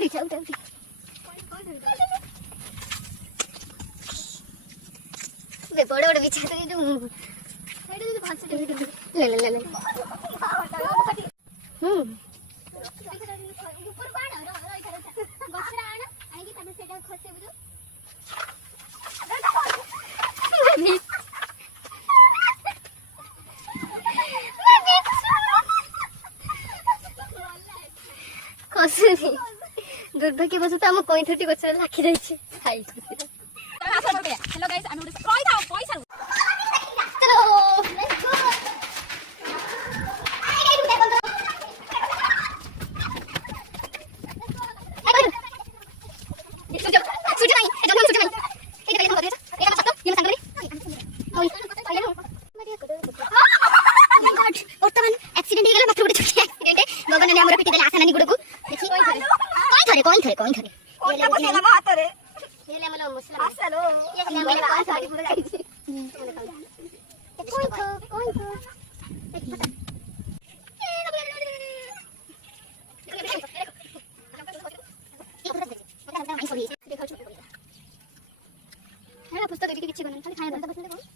उड़ी जा उड़ा उड़ी वे बड़ बड़ बिछा दे जो एडे जो भांच दे ले ले ले ले ऊपर बाण रो गछरा आना आइकी तमे सेटा खसे बुझो खसुनी दुर्भाग्यवशत आम कईथटी गचर लाखी जाइए खाई हेलो गाइस आई एम पैसा पैसा चलो बर्तमान एक्सीडेंट हो गला मात्र गोटे छोटी एक्सीडेंट भगवान ने हमर पिटी देला आशा नानी गुडू देखि कोइन थरे ये ले हाथ रे ये ले हमर मुस्लिम आसलो ये ले हमर पास साड़ी पूरा जाई छी कोइन थो पुस्तक देखि किछि बन खाली खाया बंद बसले कोन